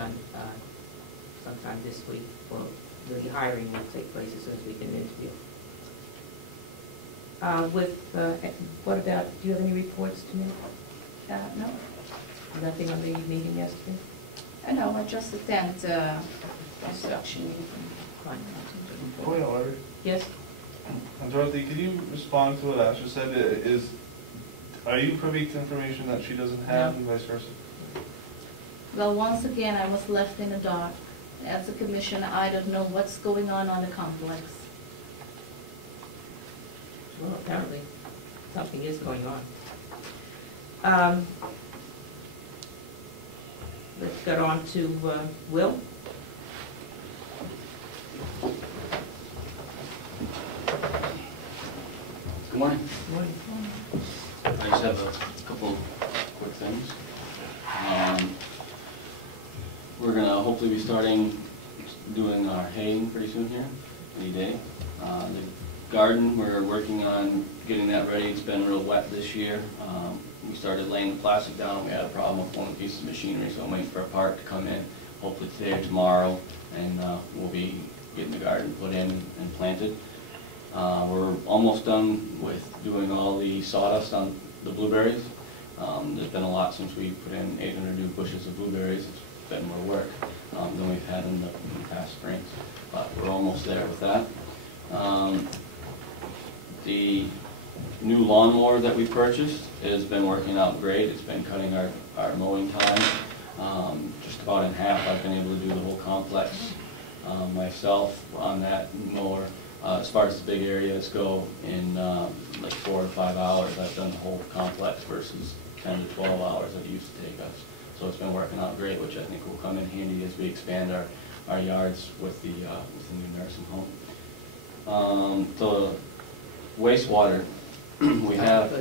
done sometime this week. Well, the hiring will take place as soon as we can interview. What about, do you have any reports to make? No. Nothing on the meeting yesterday? No, I just attend construction meeting. Fine. Point of order. Yes? Dorothy, could you respond to what Asher said? Are you privy to information that she doesn't have, and vice versa? Well, once again, I was left in the dark. As a commissioner, I don't know what's going on the complex. Well, apparently something is going on. Let's get on to Will. Good morning. Good morning. I just have a couple quick things. We're going to hopefully be starting doing our haying pretty soon here, any day. The garden, we're working on getting that ready. It's been real wet this year. We started laying the plastic down. We had a problem with one piece of machinery, so I'm waiting for a part to come in, hopefully today or tomorrow, and we'll be getting the garden put in and planted. We're almost done with doing all the sawdust on the blueberries. There's been a lot since we put in 800 new bushes of blueberries. It's been more work than we've had in the past springs, but we're almost there with that. The new lawnmower that we purchased has been working out great. It's been cutting our mowing time just about in half. I've been able to do the whole complex myself on that mower. As far as the big areas go, in like 4 to 5 hours, I've done the whole complex versus 10 to 12 hours it used to take us. So it's been working out great, which I think will come in handy as we expand our yards with the new nursing home. The wastewater, we have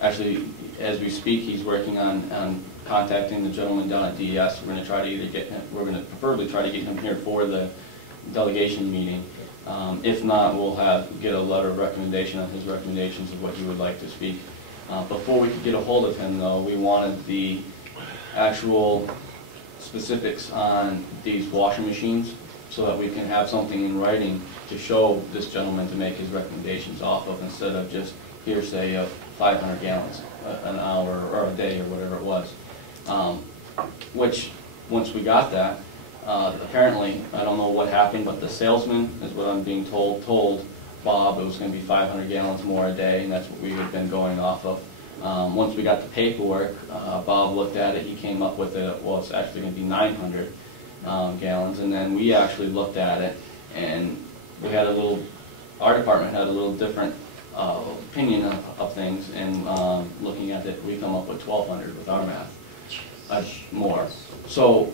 actually, as we speak, he's working on contacting the gentleman down at DES. We're going to try to either get him, we're going to preferably try to get him here for the delegation meeting. If not, we'll get a letter of recommendation on his recommendations of what he would like to speak. Before we could get a hold of him, though, we wanted the actual specifics on these washing machines so that we can have something in writing to show this gentleman to make his recommendations off of, instead of just hearsay of 500 gallons an hour or a day or whatever it was. Which, once we got that, apparently, I don't know what happened, but the salesman, is what I'm being told Bob it was going to be 500 gallons more a day, and that's what we had been going off of. Once we got the paperwork, Bob looked at it, he came up with it, well, it's actually going to be 900 gallons, and then we actually looked at it, and we had our department had a little different opinion of things, and looking at it, we come up with 1,200 with our math, more. So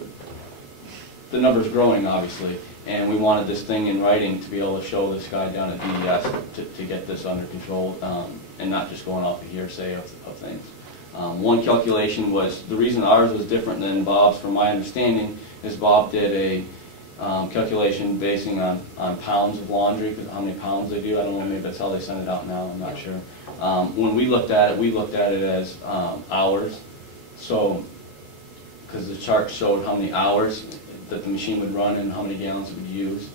the number's growing, obviously, and we wanted this thing in writing to be able to show this guy down at DES to get this under control, and not just going off the hearsay of things. One calculation was, the reason ours was different than Bob's, from my understanding, is Bob did a calculation basing on pounds of laundry, how many pounds they do. I don't know, maybe that's how they send it out now, I'm not sure. When we looked at it as hours. So, because the chart showed how many hours that the machine would run and how many gallons it would use.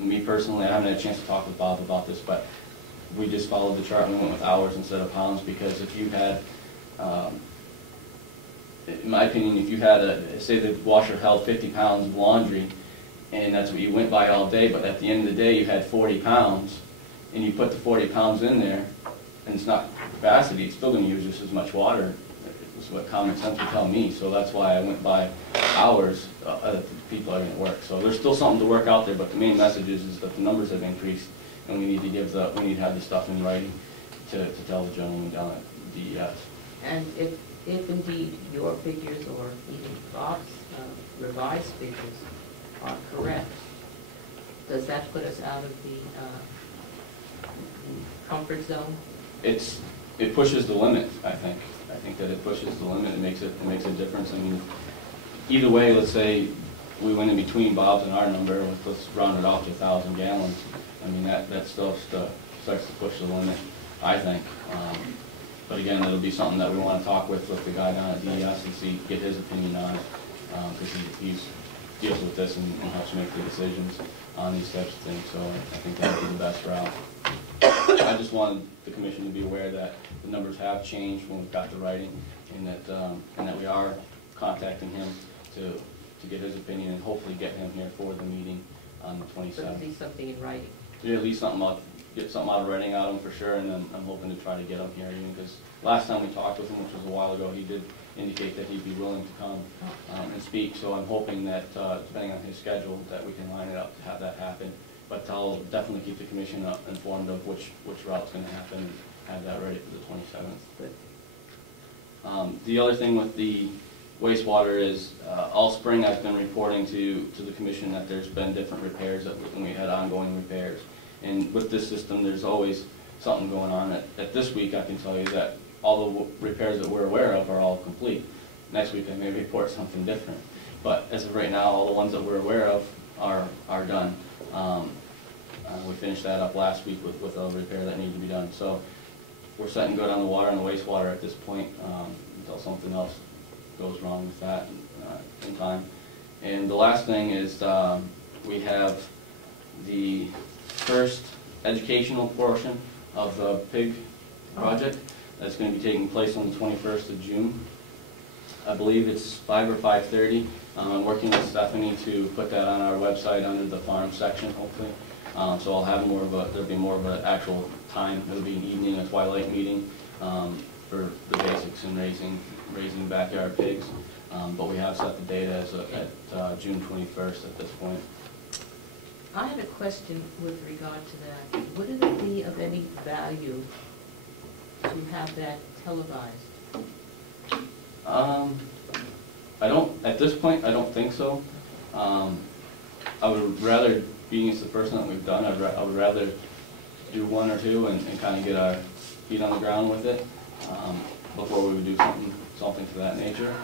Me personally, I haven't had a chance to talk with Bob about this, but we just followed the chart and we went with hours instead of pounds, because if you had, in my opinion, if you had say the washer held 50 pounds of laundry, and that's what you went by all day, but at the end of the day you had 40 pounds, and you put the 40 pounds in there, and it's not capacity, it's still going to use just as much water. Is what common sense would tell me, so that's why I went by hours. People are going to work, so there's still something to work out there. But the main message is that the numbers have increased, and we need to have the stuff in writing to tell the gentleman down at DES. And if indeed your figures or even Bob's revised figures are correct, does that put us out of the comfort zone? It pushes the limit, I think. I think that it pushes the limit. It makes a difference. I mean, either way, let's say we went in between Bob's and our number. Let's round it off to 1,000 gallons. I mean, that still starts to push the limit, I think. But again, it'll be something that we want to talk with the guy down at DES and see, get his opinion on it, because he deals with this and helps make the decisions on these types of things, so I think that would be the best route. I just wanted the commission to be aware that the numbers have changed when we've got the writing, and that we are contacting him to get his opinion and hopefully get him here for the meeting on the 27th. So at least something in writing. Yeah, at least get something out of writing out of him for sure, and then I'm hoping to try to get him here, even because last time we talked with him, which was a while ago, he did indicate that he'd be willing to come and speak, so I'm hoping that, depending on his schedule, that we can line it up to have that happen. But I'll definitely keep the commission informed of which route's going to happen and have that ready for the 27th. Good. The other thing with the wastewater is, all spring I've been reporting to the commission that there's been different repairs, and we had ongoing repairs. And with this system, there's always something going on. At this week, I can tell you that all the repairs that we're aware of are all complete. Next week, I may report something different. But as of right now, all the ones that we're aware of are done. We finished that up last week with a repair that needed to be done. So we're setting good on the water and the wastewater at this point until something else goes wrong with that in time. And the last thing is we have the first educational portion of the PIG project that's going to be taking place on the 21st of June. I believe it's 5 or 5:30. I'm working with Stephanie to put that on our website under the farm section, hopefully. So I'll have there'll be more of an actual time. It'll be an evening, a twilight meeting for the basics and raising backyard pigs. But we have set the date as at June 21st at this point. I had a question with regard to that. Would it be of any value to have that televised? At this point, I don't think so. I would rather, being it's the first one that we've done, I would rather do one or two and kind of get our feet on the ground with it before we would do something to that nature.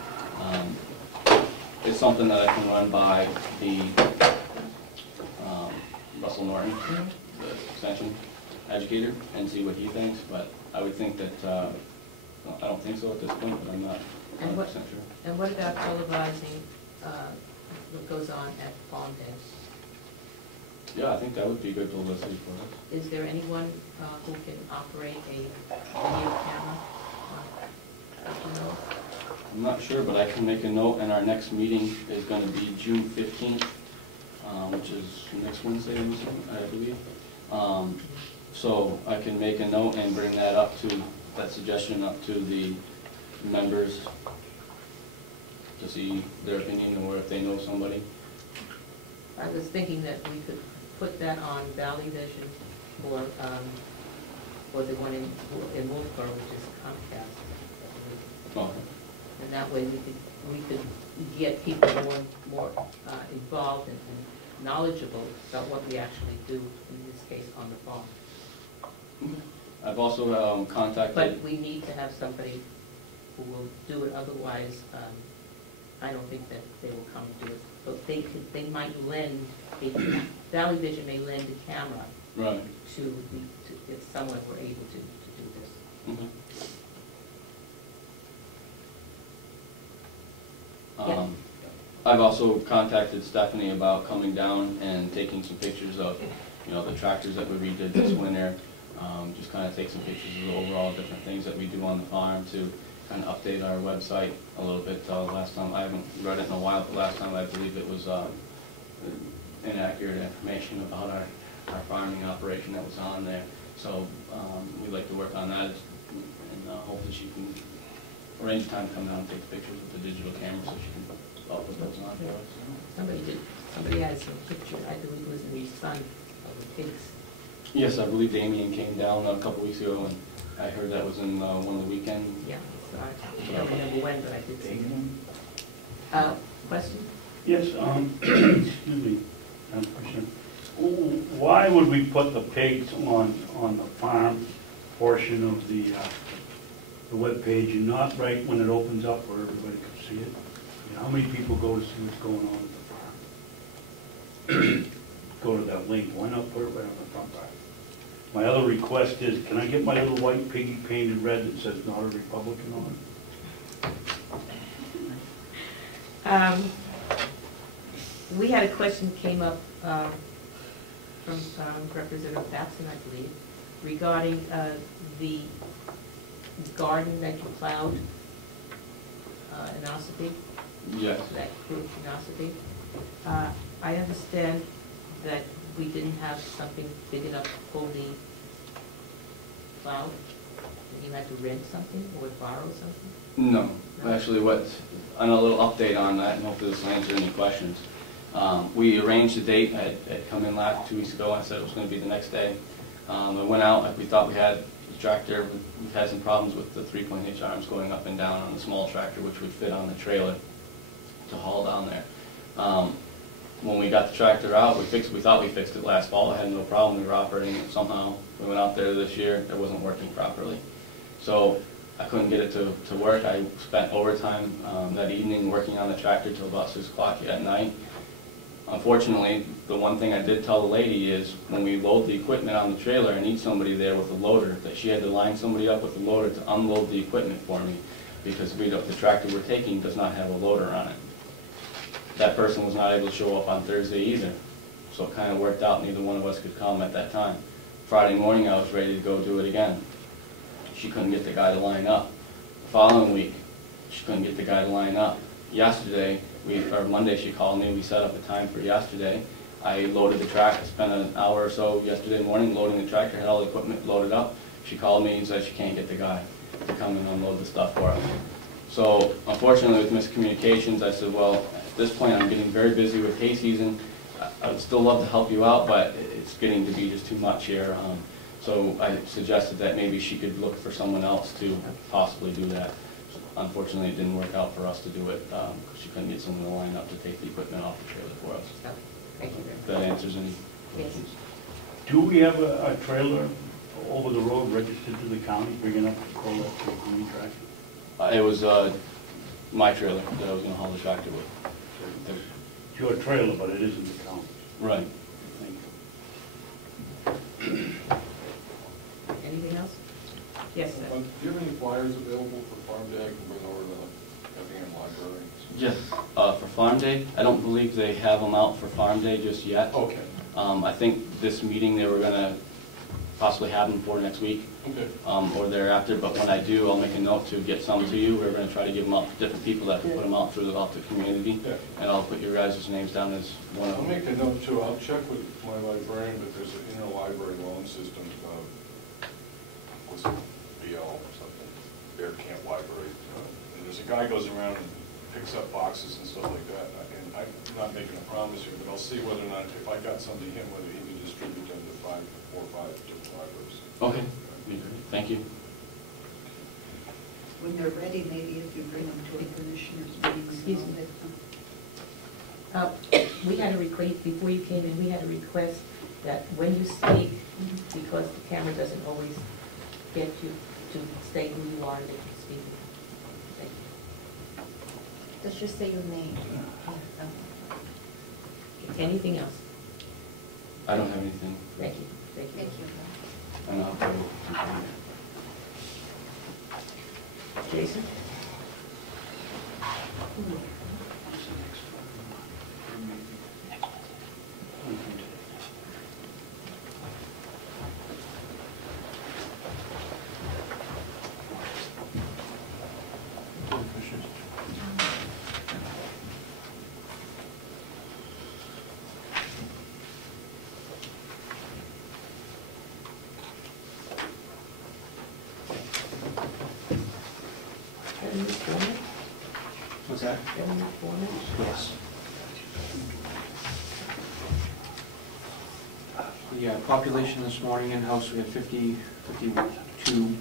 It's something that I can run by the Russell Norton, the extension educator, and see what he thinks, but I would think that, I don't think so at this point, but I'm not 100% sure. And what about televising what goes on at Farmdale? Yeah, I think that would be good publicity for us. Is there anyone who can operate a video camera? You know? I'm not sure, but I can make a note, and our next meeting is going to be June 15th, which is next Wednesday, I believe. So I can make a note and bring that suggestion up to the members to see their opinion, or if they know somebody. I was thinking that we could put that on Valley Vision or the one in Wolfboro, which is Comcast. Oh. And that way we could get people more involved and knowledgeable about what we actually do, in this case, on the farm. I've also contacted... But we need to have somebody who will do it, otherwise I don't think that they will come and do it. But they might lend, Valley Vision may lend a camera right. to if someone were able to do this. Mm-hmm. Yeah. I've also contacted Stephanie about coming down and taking some pictures of, the tractors that we redid this winter. Just kind of take some pictures of the overall different things that we do on the farm to kind of update our website a little bit. Last time, I haven't read it in a while, but last time I believe it was inaccurate information about our farming operation that was on there. So we'd like to work on that, and hopefully she can arrange time to come down and take pictures with the digital camera so she can put those on for us. Somebody had some picture, I believe it was in the Sun, of the pigs. Yes, I believe Damien came down a couple weeks ago, and I heard that was in one of the weekends. Yeah, so I don't remember when, but I did see it. Question? Yes, excuse me, question. Why would we put the pigs on the farm portion of the webpage and not right when it opens up where everybody can see it? How many people go to see what's going on at the farm? Go to that link, why not put it right on the front part? My other request is, can I get my little white piggy painted red that says not a Republican on it? We had a question that came up from Representative Batson, I believe, regarding the garden that you plowed in Ossipee. Yes. That group in Ossipee. I understand that we didn't have something big enough to pull the plow, and you had to rent something or borrow something? No, actually on a little update on that, and hopefully this will answer any questions. We arranged a date. I had come in 2 weeks ago. I said it was going to be the next day. I went out. We thought we had the tractor. We've had some problems with the 3-point hitch arms going up and down on the small tractor, which would fit on the trailer to haul down there. When we got the tractor out, we thought we fixed it last fall. I had no problem. We were operating it somehow. We went out there this year. It wasn't working properly. So I couldn't get it to work. I spent overtime that evening working on the tractor till about 6 o'clock at night. Unfortunately, the one thing I did tell the lady is when we load the equipment on the trailer, I need somebody there with a loader, that she had to line somebody up with a loader to unload the equipment for me, because the tractor we're taking does not have a loader on it. That person was not able to show up on Thursday either, so it kind of worked out. Neither one of us could come at that time. Friday morning I was ready to go do it again. She couldn't get the guy to line up. The following week, she couldn't get the guy to line up. Yesterday, Monday she called me, we set up a time for yesterday. I loaded the tractor, spent an hour or so yesterday morning loading the tractor, had all the equipment loaded up. She called me and said she can't get the guy to come and unload the stuff for us. So unfortunately with miscommunications, I said, well, at this point I'm getting very busy with hay season. I would still love to help you out, but it's getting to be just too much here. So I suggested that maybe she could look for someone else to possibly do that. Unfortunately, it didn't work out for us to do it because she couldn't get someone to line up to take the equipment off the trailer for us. Oh, thank you very If much. that answers any questions. Do we have a trailer over the road registered to the county, big enough to call that to a county tractor? It was my trailer that I was going to haul the tractor with. It's your trailer, but it isn't the county. Right. Thank you. Anything else? Yes, sir. Do you have any flyers available for Farm Day I can bring over to the Effingham Library? Yes. For Farm Day, I don't believe they have them out for Farm Day just yet. Okay. I think this meeting they were going to possibly have them for next week. Okay. Or thereafter, but when I do, I'll make a note to get some to you. We're going to try to give them out to different people that can put them out throughout the community. Yeah. And I'll put your guys' names down as one of I'll them. make a note too. I'll check with my librarian, but there's an interlibrary loan system, what's it, BL or something, Bear Camp Library. And there's a guy goes around and picks up boxes and stuff like that. And I'm not making a promise here, but I'll see whether or not, if I got some to him, whether he can distribute them to 4 or 5 different libraries. Okay. Thank you. When they're ready, maybe if you bring them to a commissioner's meeting. Excuse me. We had a request, before you came in, we had a request that when you speak, because the camera doesn't always get you to state who you are, that you speak. Thank you. Let's just say your name. Anything else? I don't have anything. Thank you. Thank you. Thank you. And I'll go. Jason? What's that? Yes. The population this morning in-house, we had 52,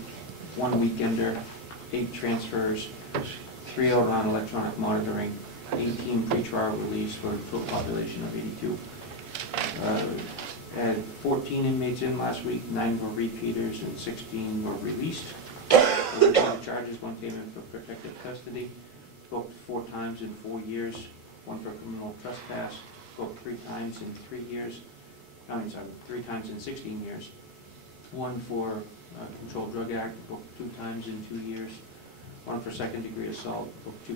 1 weekender, 8 transfers, 3 out on electronic monitoring, 18 pre-trial release for a total population of 82. Had 14 inmates in last week, 9 were repeaters and 16 were released. Original charges, 1 came in for protective custody, booked 4 times in 4 years, 1 for criminal trespass, booked 3 times in 3 years, 3 times in 16 years. one for Controlled Drug Act, booked 2 times in 2 years, one for second-degree assault, booked 2